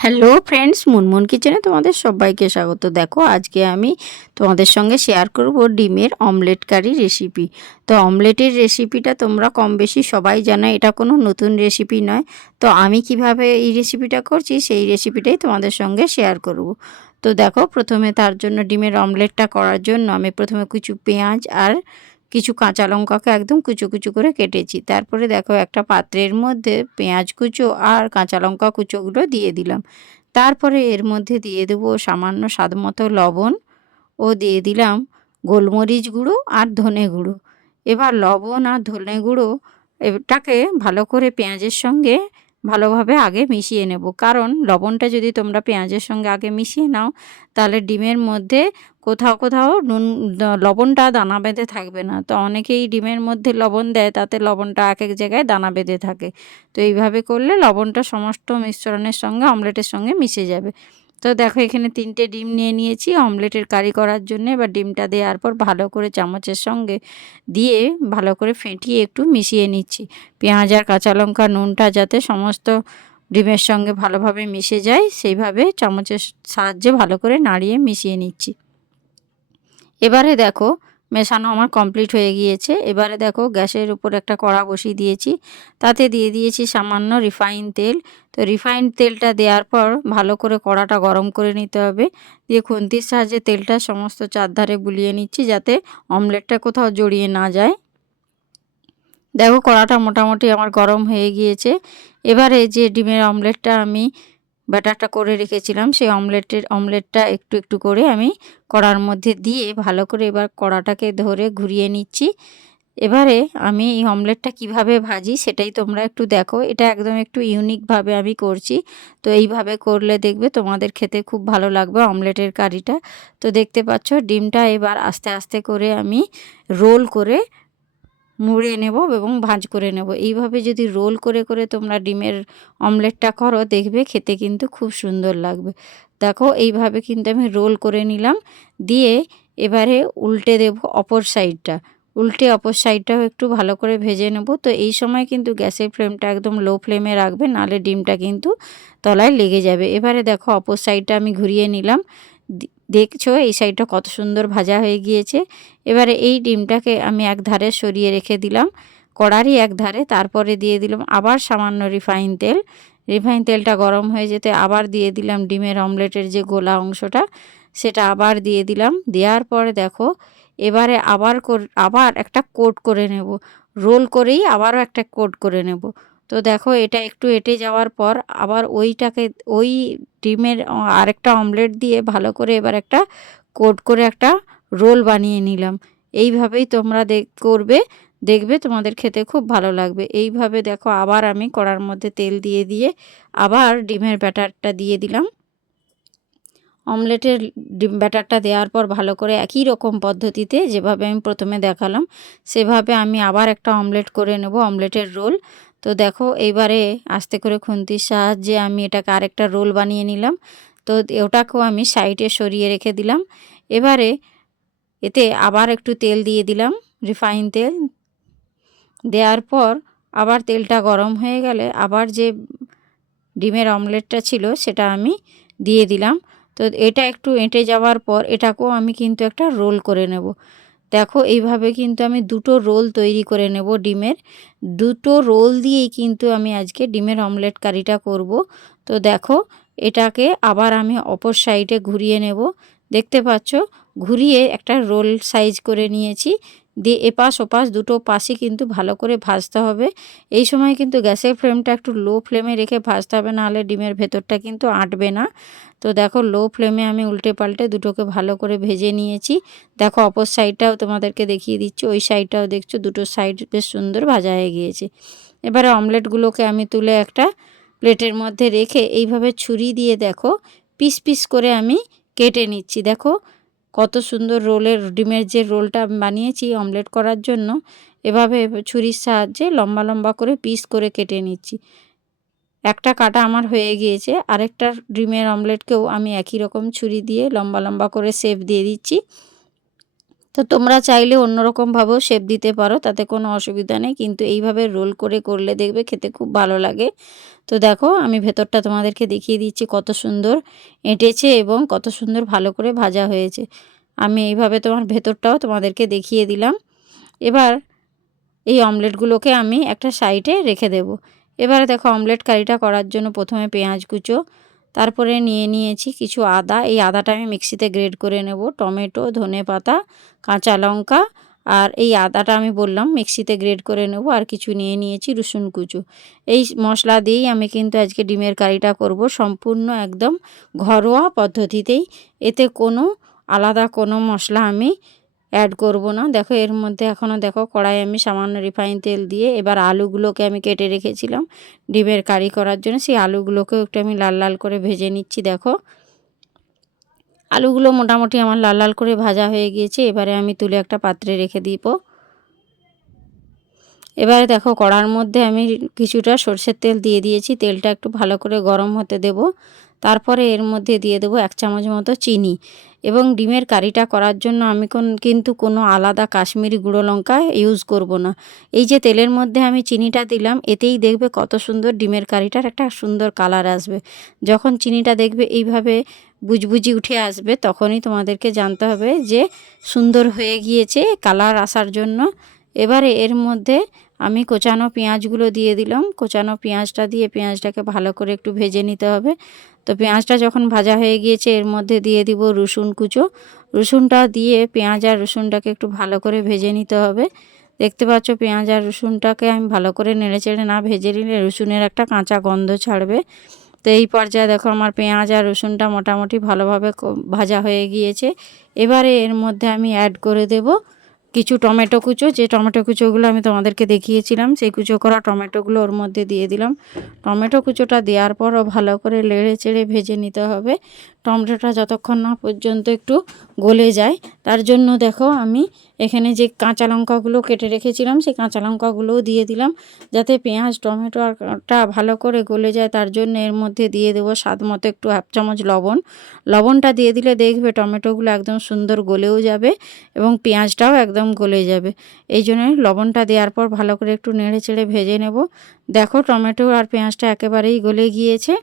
Hello friends Munmun কিচেনে তোমাদের সবাইকে স্বাগত। দেখো, আজকে আমি তোমাদের সঙ্গে শেয়ার করব ডিমের অমলেট কারি রেসিপি তো অমলেটের রেসিপিটা তোমরা কম বেশি সবাই জানো, এটা কোনো নতুন রেসিপি নয়। তো আমি কীভাবে এই রেসিপিটা করছি, সেই রেসিপিটাই তোমাদের সঙ্গে শেয়ার করব। তো দেখো, প্রথমে তার জন্য ডিমের অমলেটটা করার জন্য আমি প্রথমে কিছু পেঁয়াজ আর কিছু কাঁচা লঙ্কাকে একদম কুচো কুচো করে কেটেছি। তারপরে দেখো একটা পাত্রের মধ্যে পেঁয়াজ কুচো আর কাঁচা লঙ্কা কুচোগুলো দিয়ে দিলাম। তারপরে এর মধ্যে দিয়ে দেবো সামান্য স্বাদ মতো লবণ ও দিয়ে দিলাম গোলমরিচ গুঁড়ো আর ধনে গুঁড়ো। এবার লবণ আর ধনে গুঁড়ো এটাকে ভালো করে পেঁয়াজের সঙ্গে ভালোভাবে আগে মিশিয়ে নেব। কারণ লবণটা যদি তোমরা পেঁয়াজের সঙ্গে আগে মিশিয়ে নাও, তাহলে ডিমের মধ্যে কোথাও কোথাও নুন লবণটা দানা বেঁধে থাকবে না। তো অনেকেই ডিমের মধ্যে লবণ দেয়, তাতে লবণটা এক এক জায়গায় দানা বেঁধে থাকে। তো এইভাবে করলে লবণটা সমস্ত মিশ্রণের সঙ্গে, অমলেটের সঙ্গে মিশে যাবে। তো দেখো, এখানে তিনটে ডিম নিয়ে নিয়েছি অমলেটের কারি করার জন্য। এবার ডিমটা দেওয়ার পর ভালো করে চামচের সঙ্গে দিয়ে ভালো করে ফেটিয়ে একটু মিশিয়ে নিচ্ছি। পেঁয়াজ আর কাঁচা লঙ্কা, নুনটা যাতে সমস্ত ডিমের সঙ্গে ভালোভাবে মিশে যায়, সেইভাবে চামচের সাহায্যে ভালো করে নাড়িয়ে মিশিয়ে নিচ্ছি। এবারে দেখো মেশানো আমার কমপ্লিট হয়ে গিয়েছে। এবারে দেখো গ্যাসের উপর একটা কড়া বসিয়ে দিয়েছি। তাতে দিয়ে দিয়েছি সামান্য রিফাইন তেল। তো রিফাইন তেলটা দেওয়ার পর ভালো করে কড়াটা গরম করে নিতে হবে। দিয়ে খুন্তির সাহায্যে তেলটা সমস্ত চারধারে বুলিয়ে নিচ্ছি যাতে অমলেটটা কোথাও জড়িয়ে না যায়। দেখো কড়াটা মোটামুটি আমার গরম হয়ে গিয়েছে। এবারে যে ডিমের অমলেটটা আমি ব্যাটারটা করে রেখেছিলাম, সেই অমলেটের, অমলেটটা একটু একটু করে আমি কড়ার মধ্যে দিয়ে ভালো করে এবার কড়াটাকে ধরে ঘুরিয়ে নিচ্ছি। এবারে আমি এই অমলেটটা কীভাবে ভাজি সেটাই তোমরা একটু দেখো। এটা একদম একটু ইউনিকভাবে আমি করছি। তো এইভাবে করলে দেখবে তোমাদের খেতে খুব ভালো লাগবে অমলেটের কারিটা। তো দেখতে পাচ্ছ, ডিমটা এবার আস্তে আস্তে করে আমি রোল করে মুড়ে নেব এবং ভাঁজ করে নেব। এইভাবে যদি রোল করে করে তোমরা ডিমের অমলেটটা করো, দেখবে খেতে কিন্তু খুব সুন্দর লাগবে। দেখো, এইভাবে কিন্তু আমি রোল করে নিলাম। দিয়ে এবারে উল্টে দেব অপর সাইডটা। উল্টে অপর সাইডটাও একটু ভালো করে ভেজে নেব। তো এই সময় কিন্তু গ্যাসের ফ্লেমটা একদম লো ফ্লেমে রাখবে নালে ডিমটা কিন্তু তলায় লেগে যাবে। এবারে দেখো, অপর সাইডটা আমি ঘুরিয়ে নিলাম। দেখছ এই সাইডটা কত সুন্দর ভাজা হয়ে গিয়েছে। এবারে এই ডিমটাকে আমি এক ধারে সরিয়ে রেখে দিলাম, কড়ারই এক ধারে, তারপরে দিয়ে দিলাম আবার সামান্য রিফাইন তেল। রিফাইন তেলটা গরম হয়ে যেতে আবার দিয়ে দিলাম ডিমের অমলেটের যে গোলা অংশটা, সেটা আবার দিয়ে দিলাম। দেওয়ার পরে দেখো, এবারে আবার আবার একটা কোট করে নেব। রোল করেই আবারও একটা কোট করে নেব। তো দেখো এটা একটু এটে যাওয়ার পর আবার ওইটাকে, ওই ডিমের আরেকটা অমলেট দিয়ে ভালো করে এবার একটা কোট করে একটা রোল বানিয়ে নিলাম। এইভাবেই তোমরা দেখ, করবে, দেখবে তোমাদের খেতে খুব ভালো লাগবে। এইভাবে দেখো আবার আমি কড়ার মধ্যে তেল দিয়ে দিয়ে আবার ডিমের ব্যাটারটা দিয়ে দিলাম। অমলেটের ডিম ব্যাটারটা দেওয়ার পর ভালো করে একই রকম পদ্ধতিতে যেভাবে আমি প্রথমে দেখালাম, সেভাবে আমি আবার একটা অমলেট করে নেব, অমলেটের রোল। তো দেখো, এইবারে আস্তে করে খুন্তির সাহায্যে আমি এটাকে আরেকটা রোল বানিয়ে নিলাম। তো ওটাকেও আমি সাইডে সরিয়ে রেখে দিলাম। এবারে এতে আবার একটু তেল দিয়ে দিলাম, রিফাইন তেল। দেওয়ার পর আবার তেলটা গরম হয়ে গেলে আবার যে ডিমের অমলেটটা ছিল সেটা আমি দিয়ে দিলাম। তো এটা একটু এঁটে যাওয়ার পর এটাকেও আমি কিন্তু একটা রোল করে নেব। দেখো, এইভাবে কিন্তু আমি দুটো রোল তৈরি করে নেব ডিমের। দুটো রোল দিয়েই কিন্তু আমি আজকে ডিমের অমলেট কারিটা করব। তো দেখো, এটাকে আবার আমি অপর সাইডে ঘুরিয়ে নেব। দেখতে পাচ্ছ, ঘুরিয়ে একটা রোল সাইজ করে নিয়েছি। দিয়ে এপাশ ওপাশ দুটো পাশে কিন্তু ভালো করে ভাজতে হবে। এই সময় কিন্তু গ্যাসের ফ্লেমটা একটু লো ফ্লেমে রেখে ভাজতে হবে নাহলে ডিমের ভেতরটা কিন্তু আঁটবে না। তো দেখো লো ফ্লেমে আমি উল্টে পাল্টে দুটোকে ভালো করে ভেজে নিয়েছি। দেখো অপর সাইডটাও তোমাদেরকে দেখিয়ে দিচ্ছি, ওই সাইডটাও দেখছ দুটো সাইড বেশ সুন্দর ভাজা হয়ে গিয়েছে। এবারে অমলেটগুলোকে আমি তুলে একটা প্লেটের মধ্যে রেখে এইভাবে ছুরি দিয়ে দেখো পিস পিস করে আমি কেটে নিচ্ছি। দেখো কত সুন্দর রোলের, ডিমের যে রোলটা বানিয়েছি অমলেট করার জন্য, এভাবে ছুরির সাহায্যে লম্বা লম্বা করে পিস করে কেটে নিচ্ছি। একটা কাটা আমার হয়ে গিয়েছে, আরেকটা ডিমের অমলেটকেও আমি একই রকম ছুরি দিয়ে লম্বা লম্বা করে শেপ দিয়ে দিচ্ছি। তো তোমরা চাইলে অন্যরকমভাবেও শেপ দিতে পারো, তাতে কোনো অসুবিধা নেই। কিন্তু এইভাবে রোল করে করলে দেখবে খেতে খুব ভালো লাগে। তো দেখো, আমি ভেতরটা তোমাদেরকে দেখিয়ে দিচ্ছি কত সুন্দর এঁটেছে এবং কত সুন্দর ভালো করে ভাজা হয়েছে। আমি এইভাবে তোমার ভেতরটাও তোমাদেরকে দেখিয়ে দিলাম। এবার এই অমলেটগুলোকে আমি একটা সাইডে রেখে দেব। এবারে দেখো, অমলেট কারিটা করার জন্য প্রথমে পেঁয়াজ কুচো তারপরে নিয়ে নিয়েছি কিছু আদা। এই আদাটা আমি মিক্সিতে গ্রেড করে নেব। টমেটো ধনে পাতা কাঁচা লঙ্কা আর এই আদাটা আমি বললাম মিক্সিতে গ্রেড করে নেব আর কিছু নিয়ে নিয়েছি রসুন কুচু। এই মশলা দিয়েই আমি কিন্তু আজকে ডিমের কারিটা করব সম্পূর্ণ একদম ঘরোয়া পদ্ধতিতেই। এতে কোনো আলাদা কোনো মশলা আমি অ্যাড করব না। দেখো, এর মধ্যে এখনও দেখো কড়াই আমি সামান্য রিফাইন তেল দিয়ে এবার আলুগুলোকে আমি কেটে রেখেছিলাম ডিমের কারি করার জন্য। সেই আলুগুলোকেও একটু আমি লাল লাল করে ভেজে নিচ্ছি, দেখো। আলুগুলো মোটামুটি আমার লাল লাল করে ভাজা হয়ে গিয়েছে, এবারে আমি তুলে একটা পাত্রে রেখে দিব। এবারে দেখো, কড়ার মধ্যে আমি কিছুটা সর্ষের তেল দিয়ে দিয়েছি, তেলটা একটু ভালো করে গরম হতে দেব। তারপরে এর মধ্যে দিয়ে দেবো এক চামচ মতো চিনি। এবং ডিমের কারিটা করার জন্য আমি কোন, কিন্তু কোনো আলাদা কাশ্মীরি গুঁড়ো লঙ্কা ইউজ করব না। এই যে তেলের মধ্যে আমি চিনিটা দিলাম, এতেই দেখবে কত সুন্দর ডিমের কারিটার একটা সুন্দর কালার আসবে। যখন চিনিটা দেখবে এইভাবে বুজবুজি উঠে আসবে, তখনই তোমাদেরকে জানতে হবে যে সুন্দর হয়ে গিয়েছে কালার আসার জন্য। এবারে এর মধ্যে আমি কোচানো পেঁয়াজগুলো দিয়ে দিলাম। কোচানো পেঁয়াজটা দিয়ে পেঁয়াজটাকে ভালো করে একটু ভেজে নিতে হবে। তো পেঁয়াজটা যখন ভাজা হয়ে গিয়েছে, এর মধ্যে দিয়ে দিব রসুন কুচো। রসুনটা দিয়ে পেঁয়াজ আর রসুনটাকে একটু ভালো করে ভেজে নিতে হবে। দেখতে পাচ্ছ, পেঁয়াজ আর রসুনটাকে আমি ভালো করে নেড়ে চেড়ে না ভেজে নিলে রসুনের একটা কাঁচা গন্ধ ছাড়বে। তো এই পর্যায়ে দেখো, আমার পেঁয়াজ আর রসুনটা মোটামুটি ভালোভাবে ভাজা হয়ে গিয়েছে। এবারে এর মধ্যে আমি অ্যাড করে দেবো কিছু টমেটো কুচো, যে টমেটো কুচোগুলো আমি তোমাদেরকে দেখিয়েছিলাম, সেই কুচো করা টমেটোগুলো ওর মধ্যে দিয়ে দিলাম। টমেটো কুচোটা দেওয়ার পরও ভালো করে লেড়ে চেড়ে ভেজে নিতে হবে। টমেটোটা যতক্ষণ না পর্যন্ত একটু গলে যায়, তার জন্য দেখো আমি এখানে যে কাঁচা লঙ্কাগুলো কেটে রেখেছিলাম, সেই কাঁচা লঙ্কাগুলোও দিয়ে দিলাম, যাতে পেঁয়াজ, টমেটোটা ভালো করে গলে যায়, তার জন্য এর মধ্যে দিয়ে দেবো স্বাদ মতো একটু হাফ চামচ লবণ। লবণটা দিয়ে দিলে দেখবে টমেটোগুলো একদম সুন্দর গলেও যাবে এবং পেঁয়াজটাও একদম গলে যাবে। এই জন্য লবণটা দেওয়ার পর ভালো করে একটু নেড়ে চেড়ে ভেজে নেব। দেখো টমেটো আর পেঁয়াজটা একেবারেই গলে গিয়েছে।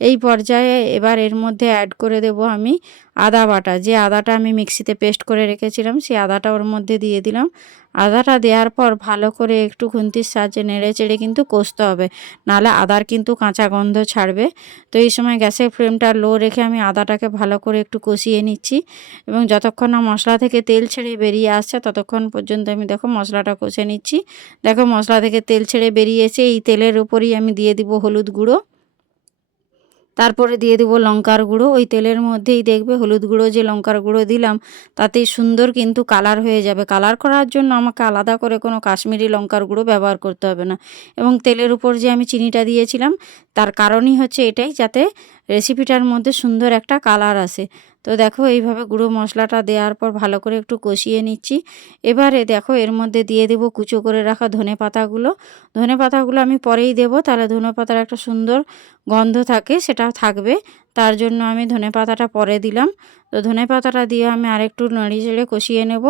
এই পর্যায়ে এবার এর মধ্যে অ্যাড করে দেব আমি আদা বাটা। যে আদাটা আমি মিক্সিতে পেস্ট করে রেখেছিলাম, সেই আদাটা ওর মধ্যে দিয়ে দিলাম। আদাটা দেওয়ার পর ভালো করে একটু খুন্তির সাহায্যে নেড়ে চেড়ে কিন্তু কষতে হবে। নাহলে আদার কিন্তু কাঁচা গন্ধ ছাড়বে। তো এই সময় গ্যাসের ফ্লেমটা লো রেখে আমি আদাটাকে ভালো করে একটু কষিয়ে নিচ্ছি। এবং যতক্ষণ না মশলা থেকে তেল ছেড়ে বেরিয়ে আসছে, ততক্ষণ পর্যন্ত আমি দেখো মশলাটা কষে নিচ্ছি। দেখো মশলা থেকে তেল ছেড়ে বেরিয়েছে এই তেলের উপরই আমি দিয়ে দিব হলুদ গুঁড়ো। তারপরে দিয়ে দেবো লঙ্কার গুঁড়ো। ওই তেলের মধ্যেই দেখবে হলুদ গুঁড়ো, যে লঙ্কার গুঁড়ো দিলাম তাতেই সুন্দর কিন্তু কালার হয়ে যাবে। কালার করার জন্য আমাকে আলাদা করে কোনো কাশ্মীরি লঙ্কার গুঁড়ো ব্যবহার করতে হবে না। এবং তেলের উপর যে আমি চিনিটা দিয়েছিলাম, তার কারণই হচ্ছে এটাই, যাতে রেসিপিটার মধ্যে সুন্দর একটা কালার আসে তো দেখো এইভাবে গুঁড়ো মশলাটা দেওয়ার পর ভালো করে একটু কষিয়ে নিচ্ছি। এবারে দেখো এর মধ্যে দিয়ে দেব কুচো করে রাখা ধনে পাতাগুলো। ধনে পাতাগুলো আমি পরেই দেব, তাহলে ধনে পাতার একটা সুন্দর গন্ধ থাকে, সেটা থাকবে। তার জন্য আমি ধনে পাতাটা পরে দিলাম। তো ধনে পাতাটা দিয়ে আমি আরেকটু নাড়ি ছেড়ে কষিয়ে নেব।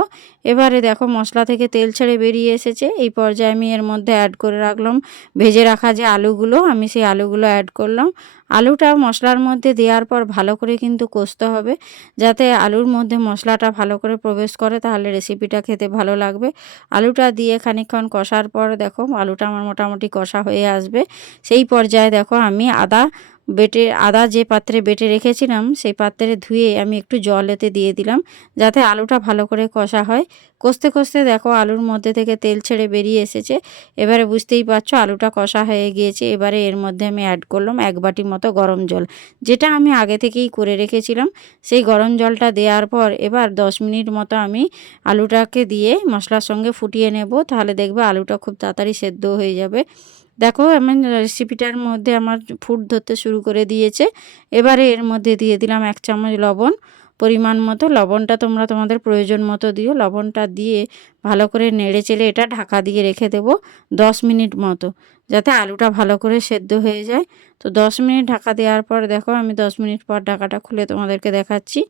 এবারে দেখো মশলা থেকে তেল ছেড়ে বেরিয়ে এসেছে। এই পর্যায়ে আমি এর মধ্যে অ্যাড করে রাখলাম। ভেজে রাখা যে আলুগুলো, আমি সেই আলুগুলো অ্যাড করলাম। আলুটা মশলার মধ্যে দেওয়ার পর ভালো করে কিন্তু কষতে হবে। যাতে আলুর মধ্যে মশলাটা ভালো করে প্রবেশ করে, তাহলে রেসিপিটা খেতে ভালো লাগবে। আলুটা দিয়ে খানিকক্ষণ কষার পর দেখো, আলুটা আমার মোটামুটি কষা হয়ে আসবে। সেই পর্যায়ে দেখো আমি আদা বেটে, আদা যে পাত্রে বেটে রেখেছিলাম, সেই পাত্রে ধুয়ে আমি একটু জল এতে দিয়ে দিলাম, যাতে আলুটা ভালো করে কষা হয়। কষতে কষতে দেখো আলুর মধ্যে থেকে তেল ছেড়ে বেরিয়ে এসেছে। এবারে বুঝতেই পারছ আলুটা কষা হয়ে গিয়েছে। এবারে এর মধ্যে আমি অ্যাড করলাম এক বাটি মতো গরম জল। যেটা আমি আগে থেকেই করে রেখেছিলাম, সেই গরম জলটা দেওয়ার পর এবার দশ মিনিট মতো আমি আলুটাকে দিয়ে মশলার সঙ্গে ফুটিয়ে নেব। তাহলে দেখবে আলুটা খুব তাড়াতাড়ি সেদ্ধ হয়ে যাবে। দেখো, আমি রেসিপিটার মধ্যে আমার ফুট ধরতে শুরু করে দিয়েছে। এবারে এর মধ্যে দিয়ে দিলাম এক চামচ লবণ। পরিমাণ মতো লবণটা তোমরা তোমাদের প্রয়োজন মতো দিও। লবণটা দিয়ে ভালো করে নেড়ে চেড়ে এটা ঢাকা দিয়ে রেখে দেবো দশ মিনিট মতো, যাতে আলুটা ভালো করে সেদ্ধ হয়ে যায়। তো দশ মিনিট ঢাকা দেওয়ার পর দেখো, আমি দশ মিনিট পর ঢাকাটা খুলে তোমাদেরকে দেখাচ্ছি।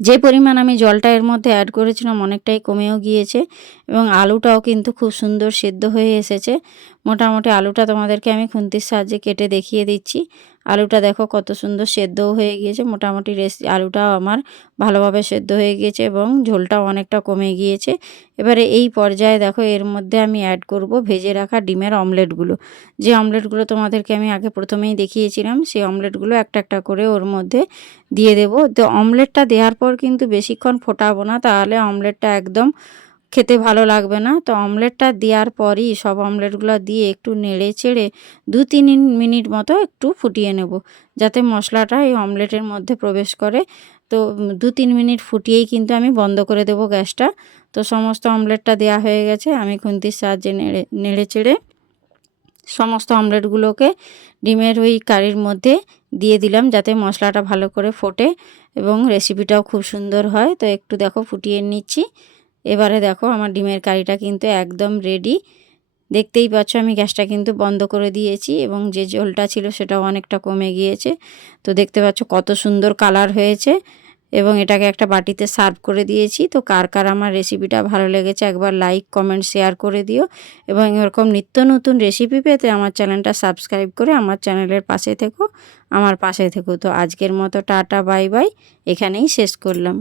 যে পরিমাণ আমি জলটা এর মধ্যে অ্যাড করেছিলাম অনেকটাই কমেও গিয়েছে এবং আলুটাও কিন্তু খুব সুন্দর সেদ্ধ হয়ে এসেছে। মোটামুটি আলুটা তোমাদেরকে আমি খুন্তির সাহায্যে কেটে দেখিয়ে দিচ্ছি। আলুটা দেখো কত সুন্দর সেদ্ধও হয়ে গিয়েছে। মোটামুটি রেসি আলুটাও আমার ভালোভাবে সেদ্ধ হয়ে গিয়েছে এবং ঝোলটাও অনেকটা কমে গিয়েছে। এবারে এই পর্যায়ে দেখো এর মধ্যে আমি অ্যাড করব ভেজে রাখা ডিমের অমলেটগুলো। যে অমলেটগুলো তোমাদেরকে আমি আগে প্রথমেই দেখিয়েছিলাম, সেই অমলেটগুলো একটা একটা করে ওর মধ্যে দিয়ে দেবো। তো অমলেটটা দেওয়ার পর কিন্তু বেশিক্ষণ ফোটাবো না, তাহলে অমলেটটা একদম খেতে ভালো লাগবে না। তো অমলেটটা দেওয়ার পরই সব অমলেটগুলো দিয়ে একটু নেড়ে চেড়ে দু তিন মিনিট মতো একটু ফুটিয়ে নেব, যাতে মশলাটা এই অমলেটের মধ্যে প্রবেশ করে। তো দু তিন মিনিট ফুটিয়েই কিন্তু আমি বন্ধ করে দেব গ্যাসটা। তো সমস্ত অমলেটটা দেওয়া হয়ে গেছে, আমি খুন্তির সাহায্যে নেড়ে নেড়ে চেড়ে সমস্ত অমলেটগুলোকে ডিমের ওই কারির মধ্যে দিয়ে দিলাম, যাতে মশলাটা ভালো করে ফোটে এবং রেসিপিটাও খুব সুন্দর হয়। তো একটু দেখো ফুটিয়ে নিচ্ছি। এবারে দেখো আমার ডিমের কারিটা কিন্তু একদম রেডি দেখতেই পাচ্ছ আমি গ্যাসটা কিন্তু বন্ধ করে দিয়েছি এবং যে জলটা ছিল সেটাও অনেকটা কমে গিয়েছে। তো দেখতে পাচ্ছ কত সুন্দর কালার হয়েছে এবং এটাকে একটা বাটিতে সার্ভ করে দিয়েছি। তো কার কার আমার রেসিপিটা ভালো লেগেছে একবার লাইক কমেন্ট শেয়ার করে দিও এবং এরকম নিত্য নতুন রেসিপি পেতে আমার চ্যানেলটা সাবস্ক্রাইব করে আমার চ্যানেলের পাশে থেকো, আমার পাশে থেকো। তো আজকের মতো টাটা বাই বাই এখানেই শেষ করলাম।